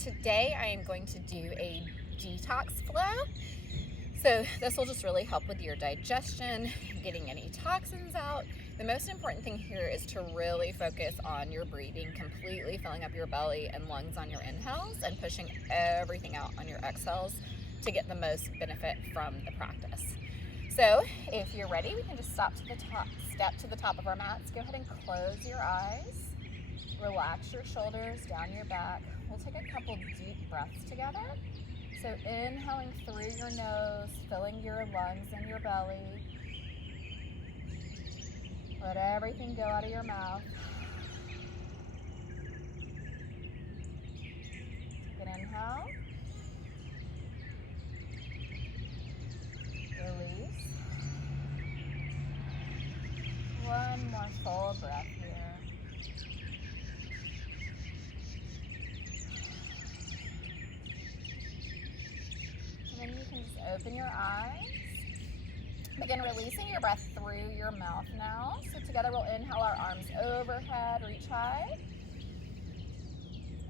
today I am going to do a detox flow. So this will just really help with your digestion, getting any toxins out. The most important thing here is to really focus on your breathing, completely filling up your belly and lungs on your inhales and pushing everything out on your exhales to get the most benefit from the practice. So if you're ready, we can just step to the top of our mats. Go ahead and close your eyes. Relax your shoulders down your back. We'll take a couple deep breaths together. So inhaling through your nose, filling your lungs and your belly. Let everything go out of your mouth. Take an inhale. Release. One more full breath here. And then you can just open your eyes. Begin releasing your breath through your mouth now. So together we'll inhale our arms overhead, reach high.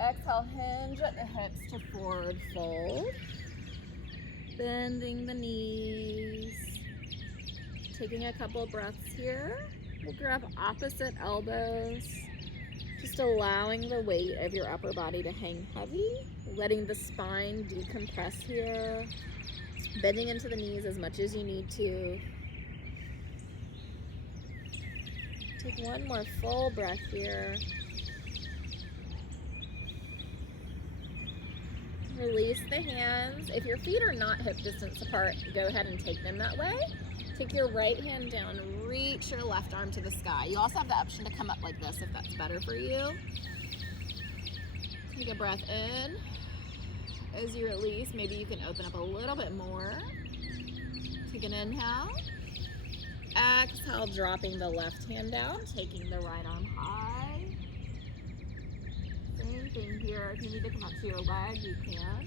Exhale, hinge at the hips to forward fold. Bending the knees. Taking a couple breaths here. We'll grab opposite elbows. Just allowing the weight of your upper body to hang heavy. Letting the spine decompress here. Bending into the knees as much as you need to. Take one more full breath here. Release the hands. If your feet are not hip distance apart, go ahead and take them that way. Take your right hand down, reach your left arm to the sky. You also have the option to come up like this if that's better for you. Take a breath in. As you release, maybe you can open up a little bit more. Take an inhale. Exhale, dropping the left hand down, taking the right arm high. Same thing here. If you need to come up to your leg, you can.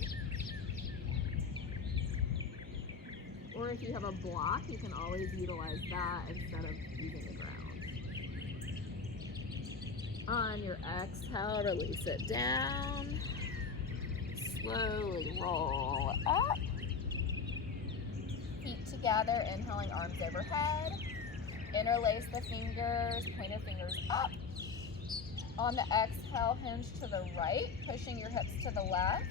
Or if you have a block, you can always utilize that instead of using the ground. On your exhale, release it down. Slowly roll up. Feet together, inhaling arms overhead. Interlace the fingers, pointer fingers up. On the exhale, hinge to the right, pushing your hips to the left.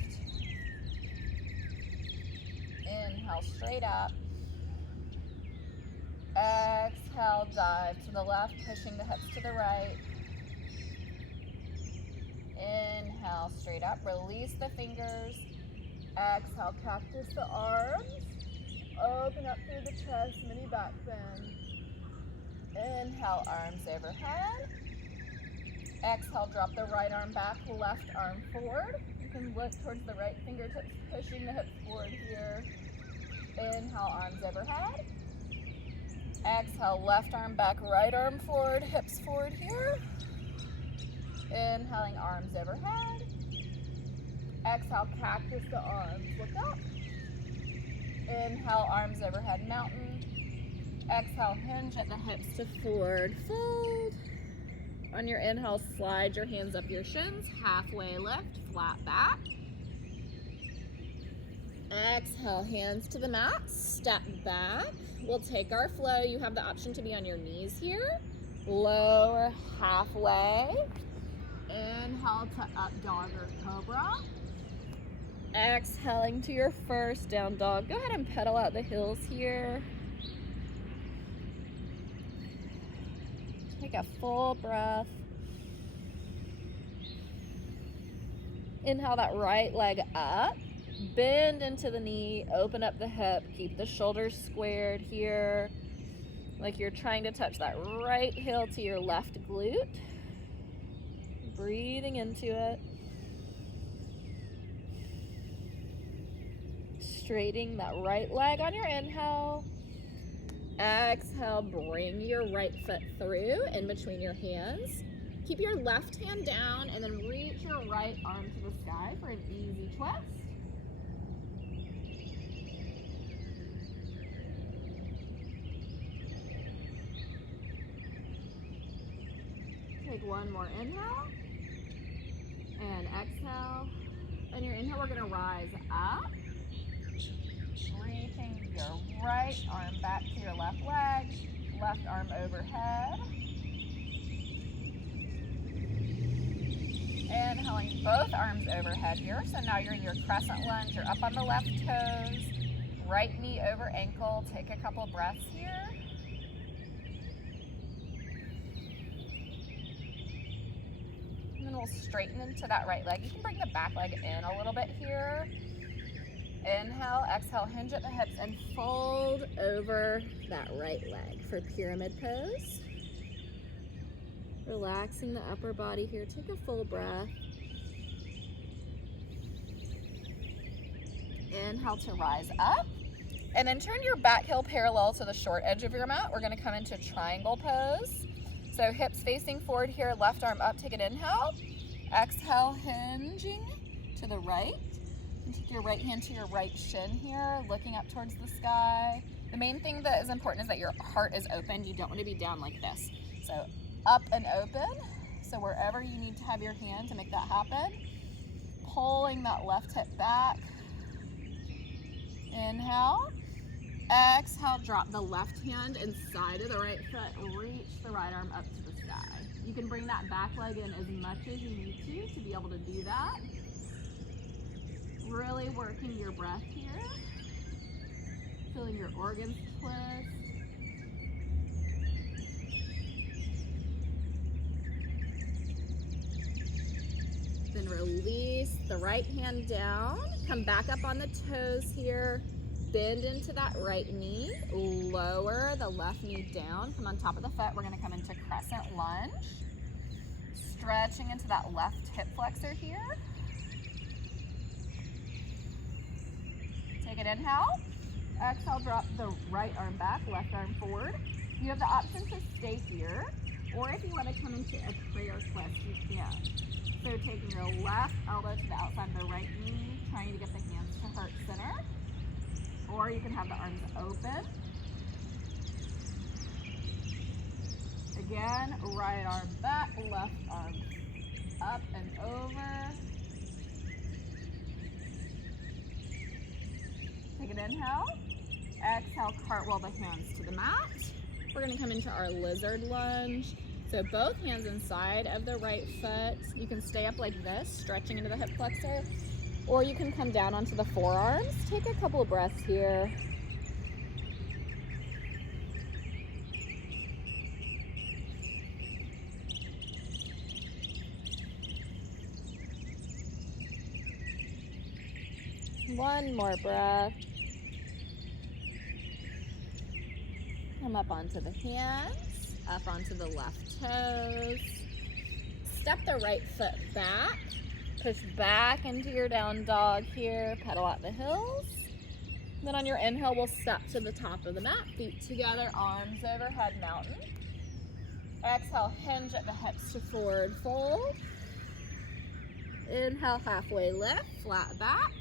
Inhale, straight up. Exhale, dive to the left, pushing the hips to the right. Inhale, straight up, release the fingers. Exhale, cactus the arms. Open up through the chest, mini back bend. Inhale, arms overhead. Exhale, drop the right arm back, left arm forward. You can look towards the right fingertips, pushing the hips forward here. Inhale, arms overhead. Exhale, left arm back, right arm forward, hips forward here. Inhaling, arms overhead. Exhale, cactus the arms, look up. Inhale, arms overhead, mountain. Exhale, hinge at the hips to forward fold. On your inhale, slide your hands up your shins, halfway lift, flat back. Exhale, hands to the mat, step back. We'll take our flow. You have the option to be on your knees here. Lower halfway. Inhale to up dog or cobra. Exhaling to your first down dog. Go ahead and pedal out the heels here. Take a full breath. Inhale that right leg up. Bend into the knee, open up the hip, keep the shoulders squared here. Like you're trying to touch that right heel to your left glute. Breathing into it. Straightening that right leg on your inhale. Exhale, bring your right foot through in between your hands. Keep your left hand down and then reach your right arm to the sky for an easy twist. Take one more inhale and exhale. On your inhale, we're gonna rise up. Reaching your right arm back to your left leg, left arm overhead. Inhaling both arms overhead here. So now you're in your crescent lunge. You're up on the left toes, right knee over ankle. Take a couple breaths here. And then we'll straighten into that right leg. You can bring the back leg in a little bit here. Inhale, exhale, hinge at the hips and fold over that right leg for pyramid pose. Relaxing the upper body here. Take a full breath. Inhale to rise up. And then turn your back heel parallel to the short edge of your mat. We're going to come into triangle pose. So hips facing forward here, left arm up. Take an inhale. Exhale, hinging to the right. And take your right hand to your right shin here, looking up towards the sky. The main thing that is important is that your heart is open. You don't want to be down like this. So up and open. So wherever you need to have your hand to make that happen. Pulling that left hip back. Inhale. Exhale, drop the left hand inside of the right foot. Reach the right arm up to the sky. You can bring that back leg in as much as you need to be able to do that. Really working your breath here. Feeling your organs twist. Then release the right hand down. Come back up on the toes here. Bend into that right knee. Lower the left knee down. Come on top of the foot. We're going to come into crescent lunge. Stretching into that left hip flexor here. Take an inhale. Exhale, drop the right arm back, left arm forward. You have the option to stay here, or if you want to come into a prayer twist, you can. So taking your left elbow to the outside of the right knee, trying to get the hands to heart center. Or you can have the arms open. Again, right arm back, left arm up and over. Take an inhale. Exhale, cartwheel the hands to the mat. We're going to come into our lizard lunge. So both hands inside of the right foot. You can stay up like this, stretching into the hip flexor. Or you can come down onto the forearms. Take a couple of breaths here. One more breath. Come up onto the hands, up onto the left toes. Step the right foot back. Push back into your down dog here. Pedal out the heels. Then on your inhale, we'll step to the top of the mat. Feet together, arms overhead, mountain. Exhale, hinge at the hips to forward fold. Inhale, halfway lift, flat back.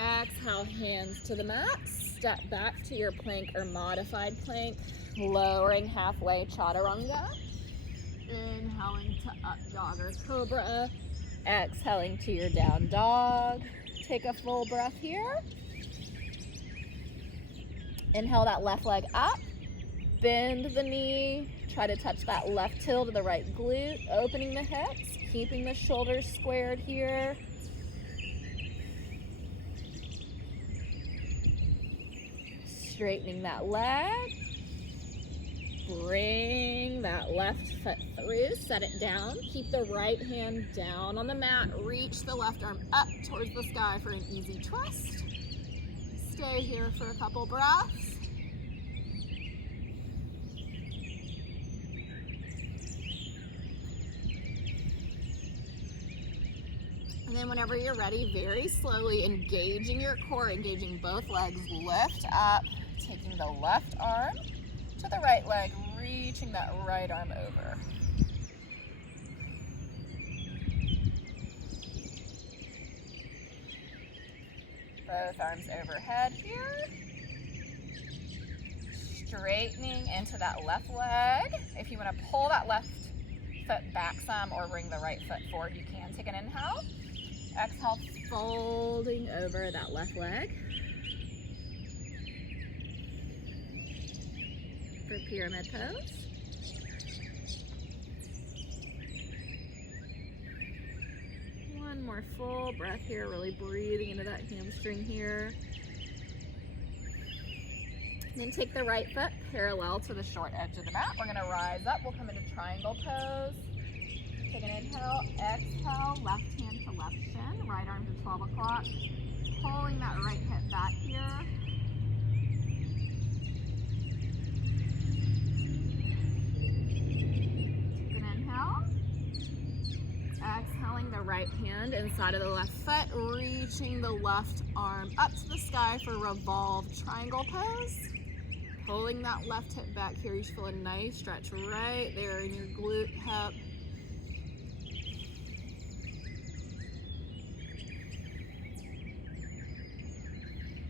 Exhale, hands to the mat. Step back to your plank or modified plank. Lowering halfway, chaturanga. Inhaling to up dog or cobra. Exhaling to your down dog. Take a full breath here. Inhale that left leg up. Bend the knee. Try to touch that left heel to the right glute. Opening the hips. Keeping the shoulders squared here. Straightening that leg. Bring that left foot through, set it down. Keep the right hand down on the mat. Reach the left arm up towards the sky for an easy twist. Stay here for a couple breaths. And then whenever you're ready, very slowly engaging your core, engaging both legs, lift up, taking the left arm to the right leg, reaching that right arm over. Both arms overhead here. Straightening into that left leg. If you want to pull that left foot back some or bring the right foot forward, you can take an inhale. Exhale, folding over that left leg for pyramid pose. One more full breath here, really breathing into that hamstring here. Then take the right foot parallel to the short edge of the mat. We're gonna rise up. We'll come into triangle pose. Take an inhale, exhale, left hand to left shin, right arm to 12 o'clock. Pulling that right hip back here. Take an inhale. Exhaling the right hand inside of the left foot, reaching the left arm up to the sky for revolve triangle pose. Pulling that left hip back here, you should feel a nice stretch right there in your glute hip.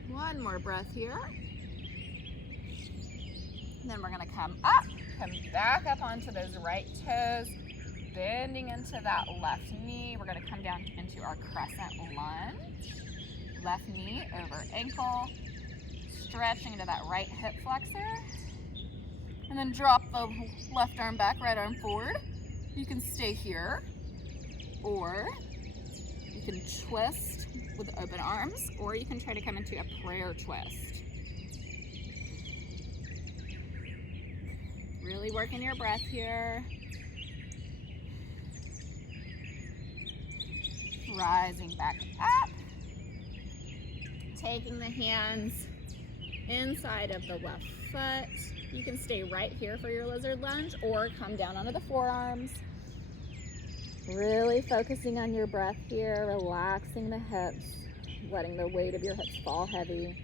One more breath here. And then we're gonna come back up onto those right toes, bending into that left knee. We're gonna come down into our crescent lunge. Left knee over ankle, stretching into that right hip flexor. And then drop the left arm back, right arm forward. You can stay here, or you can twist with open arms, or you can try to come into a prayer twist. Really working your breath here. Rising back up. Taking the hands inside of the left foot. You can stay right here for your lizard lunge or come down onto the forearms. Really focusing on your breath here, relaxing the hips, letting the weight of your hips fall heavy.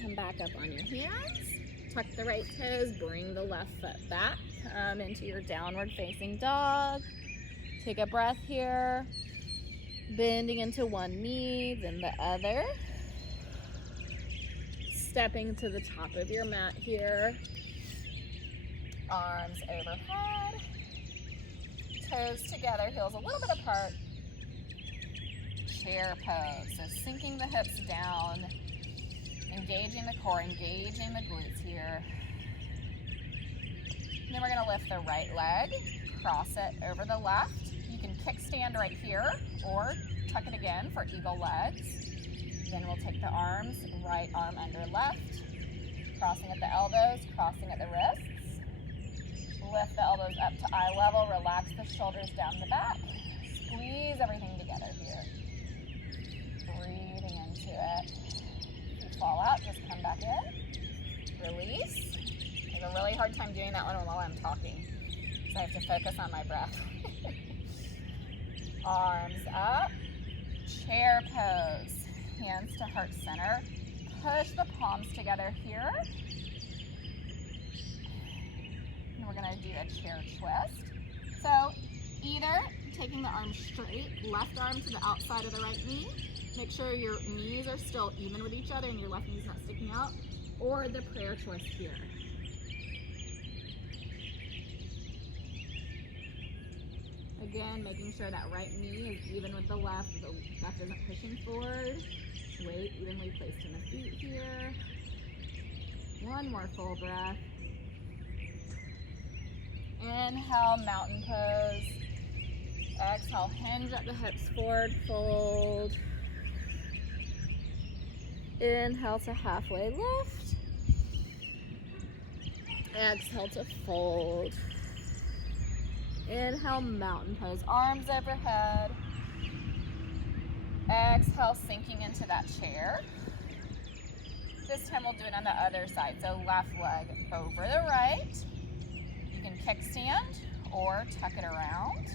Come back up on your hands. Tuck the right toes, bring the left foot back. Come into your downward facing dog. Take a breath here. Bending into one knee, then the other. Stepping to the top of your mat here. Arms overhead. Toes together, heels a little bit apart. Chair pose. So sinking the hips down. Engaging the core, engaging the glutes here. And then we're gonna lift the right leg, cross it over the left. You can kickstand right here or tuck it again for eagle legs. Then we'll take the arms, right arm under left, crossing at the elbows, crossing at the wrists. Lift the elbows up to eye level, relax the shoulders down the back. Squeeze everything together here. Breathing into it. Fall out, just come back in, release. I have a really hard time doing that one while I'm talking, so I have to focus on my breath. Arms up, chair pose, hands to heart center. Push the palms together here. And we're gonna do a chair twist. So either taking the arm straight, left arm to the outside of the right knee. Make sure your knees are still even with each other and your left knee's not sticking out, or the prayer twist here. Again, making sure that right knee is even with the left isn't pushing forward. Weight evenly placed in the feet here. One more full breath. Inhale, mountain pose. Exhale, hinge at the hips forward, fold. Inhale to halfway lift. Exhale to fold. Inhale, mountain pose, arms overhead. Exhale, sinking into that chair. This time we'll do it on the other side. So left leg over the right. You can kickstand or tuck it around.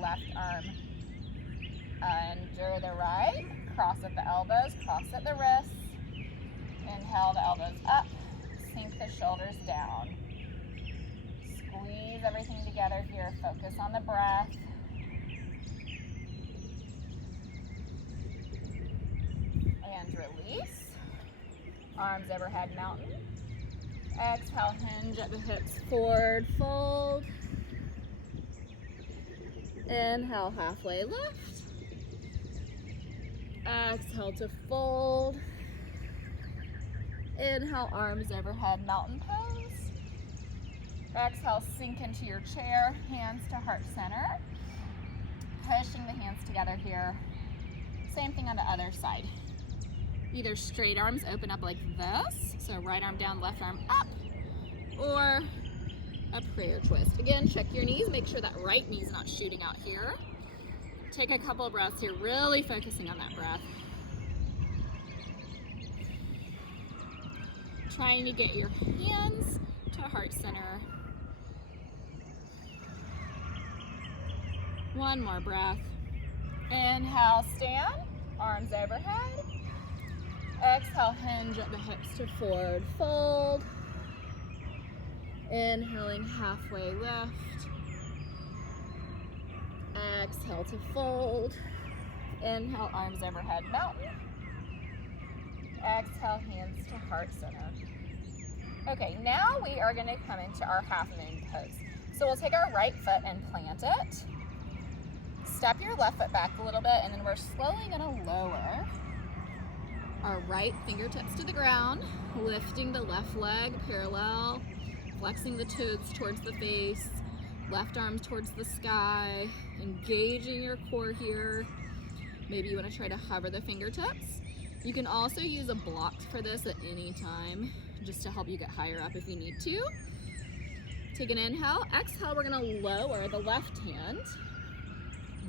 Left arm under the right, cross at the elbows, cross at the wrists. Inhale the elbows up, sink the shoulders down. Squeeze everything together here, focus on the breath. and release. Arms overhead, mountain. Exhale, hinge at the hips, forward fold. Inhale, halfway lift. Exhale to fold. Inhale, arms overhead, mountain pose. Exhale, sink into your chair, hands to heart center. Pushing the hands together here. Same thing on the other side. Either straight arms open up like this, so right arm down, left arm up, or a prayer twist. Again, check your knees, make sure that right knee's not shooting out here. Take a couple of breaths here, really focusing on that breath. Trying to get your hands to heart center. One more breath. Inhale, stand, arms overhead. Exhale, hinge at the hips to forward fold. Inhaling, halfway lift. Exhale to fold. Inhale, arms overhead, mountain. Exhale, hands to heart center. Okay, now we are going to come into our half moon pose. So we'll take our right foot and plant it. Step your left foot back a little bit, and then we're slowly going to lower our right fingertips to the ground, lifting the left leg parallel, flexing the toes towards the face, left arm towards the sky, engaging your core here. Maybe you want to try to hover the fingertips. You can also use a block for this at any time, just to help you get higher up if you need to. Take an inhale. Exhale, we're going to lower the left hand.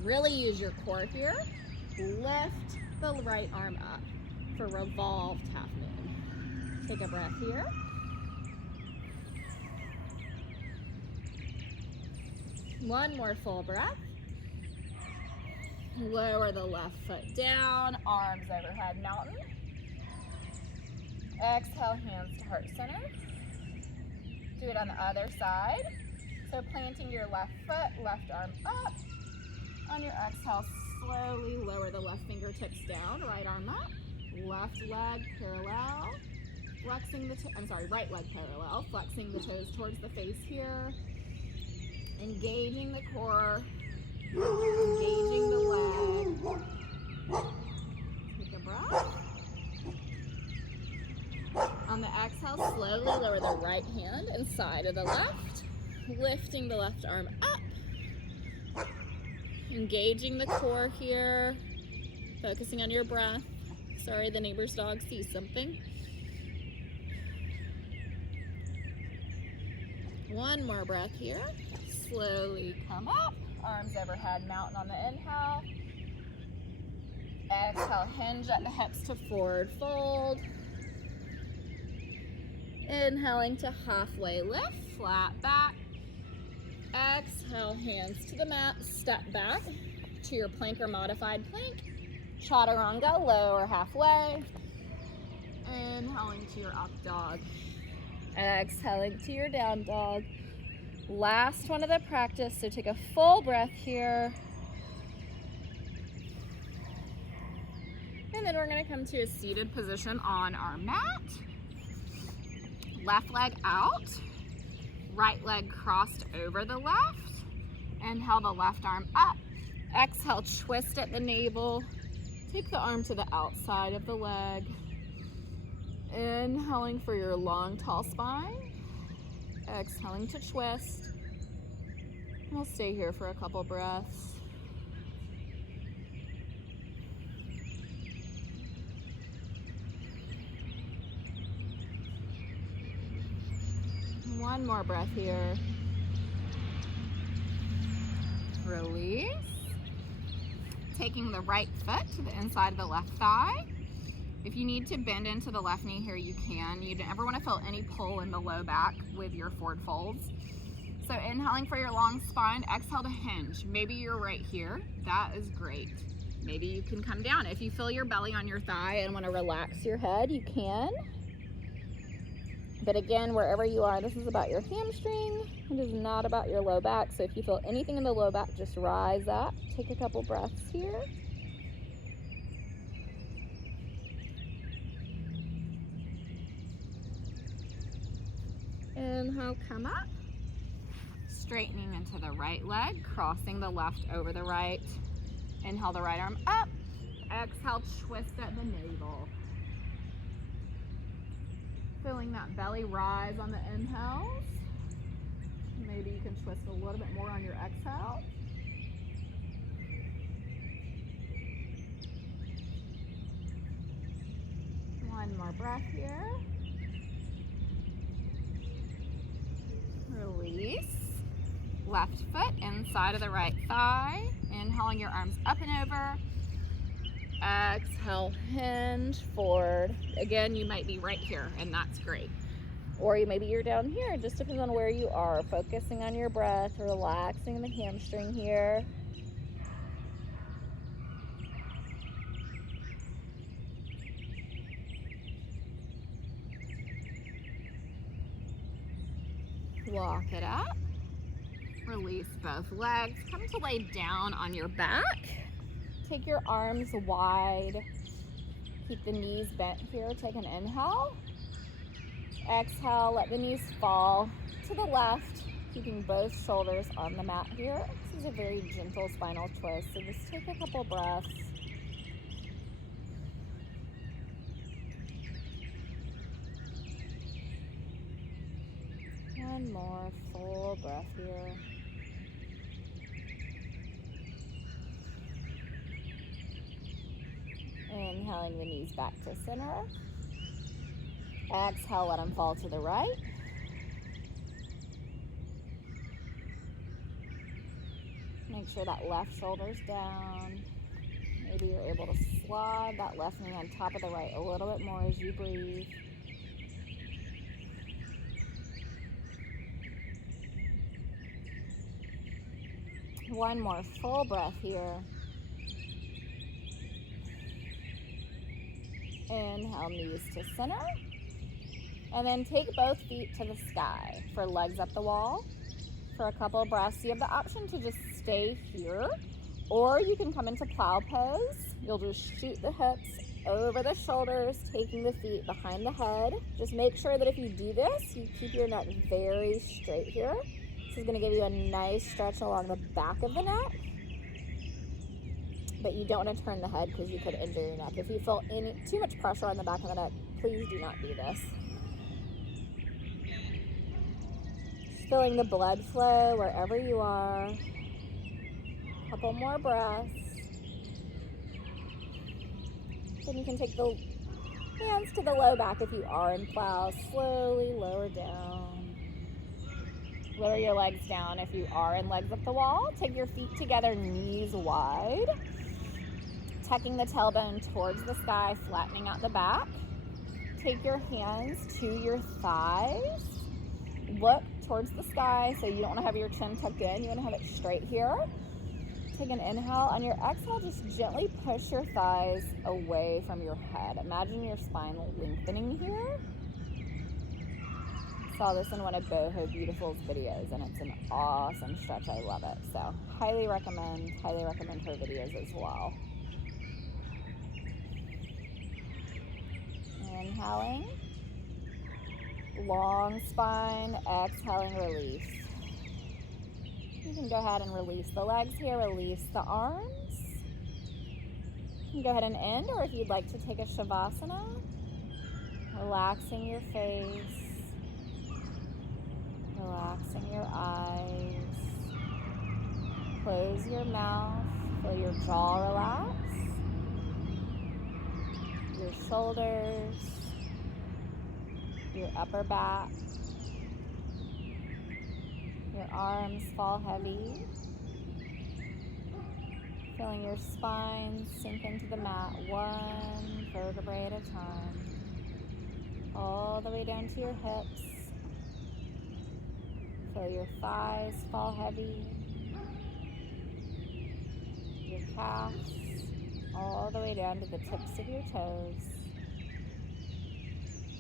Really use your core here. Lift the right arm up for revolved half moon. Take a breath here. One more full breath. Lower the left foot down, arms overhead, mountain. Exhale, hands to heart center. Do it on the other side. So planting your left foot, left arm up. On your exhale, slowly lower the left fingertips down, right arm up. Left leg parallel. Flexing the right leg parallel. Flexing the toes towards the face here. Engaging the core. Engaging the leg. Take a breath. On the exhale, slowly lower the right hand inside of the left, lifting the left arm up, engaging the core here, focusing on your breath. Sorry, the neighbor's dog sees something. One more breath here. Slowly come up, arms overhead, mountain on the inhale. Exhale, hinge at the hips to forward fold. Inhaling to halfway lift, flat back. Exhale, hands to the mat, step back to your plank or modified plank. Chaturanga, lower halfway. Inhaling to your up dog. Exhaling to your down dog. Last one of the practice, so take a full breath here. And then we're gonna come to a seated position on our mat. Left leg out, right leg crossed over the left. Inhale the left arm up. Exhale, twist at the navel. Take the arm to the outside of the leg. Inhaling for your long, tall spine. Exhaling to twist. We'll stay here for a couple breaths. One more breath here. Release. Taking the right foot to the inside of the left thigh. If you need to bend into the left knee here, you can. You never want to feel any pull in the low back with your forward folds. So inhaling for your long spine, exhale to hinge. Maybe you're right here. That is great. Maybe you can come down. If you feel your belly on your thigh and want to relax your head, you can. But again, wherever you are, this is about your hamstring. It is not about your low back. So if you feel anything in the low back, just rise up. Take a couple breaths here. 2-ho, come up. Straightening into the right leg, crossing the left over the right. Inhale the right arm up. Exhale, twist at the navel. Feeling that belly rise on the inhales. Maybe you can twist a little bit more on your exhale. One more breath here. Release. Left foot inside of the right thigh. Inhaling your arms up and over. Exhale, hinge forward. Again, you might be right here, and that's great. Or maybe you're down here. It just depends on where you are. Focusing on your breath, relaxing the hamstring here. Walk it up. Release both legs. Come to lay down on your back. Take your arms wide. Keep the knees bent here. Take an inhale. Exhale, let the knees fall to the left, keeping both shoulders on the mat here. This is a very gentle spinal twist, so just take a couple breaths. One more full breath here. Inhaling the knees back to center. Exhale, let them fall to the right. Make sure that left shoulder's down. Maybe you're able to slide that left knee on top of the right a little bit more as you breathe. One more full breath here. Inhale, knees to center. And then take both feet to the sky for legs up the wall. For a couple of breaths, you have the option to just stay here, or you can come into plow pose. You'll just shoot the hips over the shoulders, taking the feet behind the head. Just make sure that if you do this, you keep your neck very straight here. This is going to give you a nice stretch along the back of the neck. But you don't want to turn the head because you could injure your neck. If you feel too much pressure on the back of the neck, please do not do this. Just feeling the blood flow wherever you are. Couple more breaths. Then you can take the hands to the low back if you are in plow. Slowly lower down. Lower your legs down if you are in legs up the wall. Take your feet together, knees wide. Tucking the tailbone towards the sky, flattening out the back. Take your hands to your thighs. Look towards the sky, so you don't want to have your chin tucked in. You want to have it straight here. Take an inhale. On your exhale, just gently push your thighs away from your head. Imagine your spine lengthening here. I saw this in one of Boho Beautiful's videos, and it's an awesome stretch. I love it. So highly recommend her videos as well. Inhaling, long spine, exhaling, release. You can go ahead and release the legs here, release the arms. You can go ahead and end, or if you'd like to take a Shavasana, relaxing your face, relaxing your eyes, close your mouth, feel your jaw relax. Your shoulders, your upper back, your arms fall heavy. Feeling your spine sink into the mat one vertebrae at a time. All the way down to your hips. Feel your thighs fall heavy. Your calves. All the way down to the tips of your toes.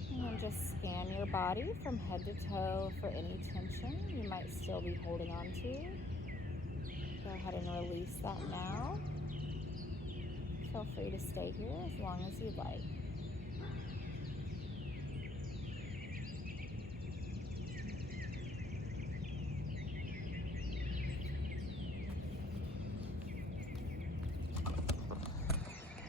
And then just scan your body from head to toe for any tension you might still be holding on to. Go ahead and release that now. Feel free to stay here as long as you'd like.